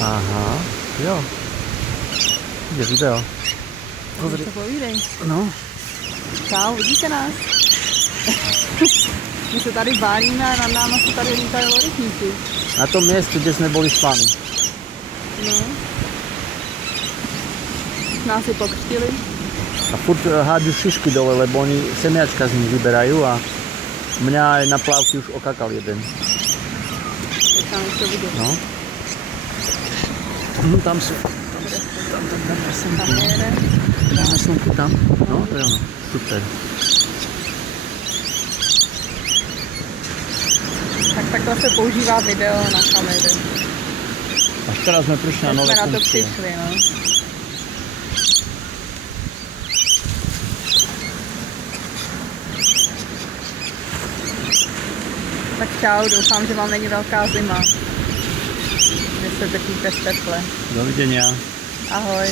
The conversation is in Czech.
Aha, jo. Je video. Pozri. To povídej. No. Čau, vidíte nás? My se tady bálíme a nad náma se tady lítají lorytníci. Na tom městě, kde jsme byli s vámi. No. Nás je pokřtili. A furt hádžu šišky dole, lebo oni semiačka z nich vyberajú a mňa aj na plávky už okakal jeden. Tak tam to vidět. No. Tam sú. Tam na slnku. Tam jede. Na slnku tam. No, to je ono. Super. Tak takhle se používá video na kameře. Až teraz sme prišli na nové jsme na to funkcie. přišli, no. Tak čau, doufám, že vám není velká zima. Že se držíte v teple. Dovidenia. Ahoj.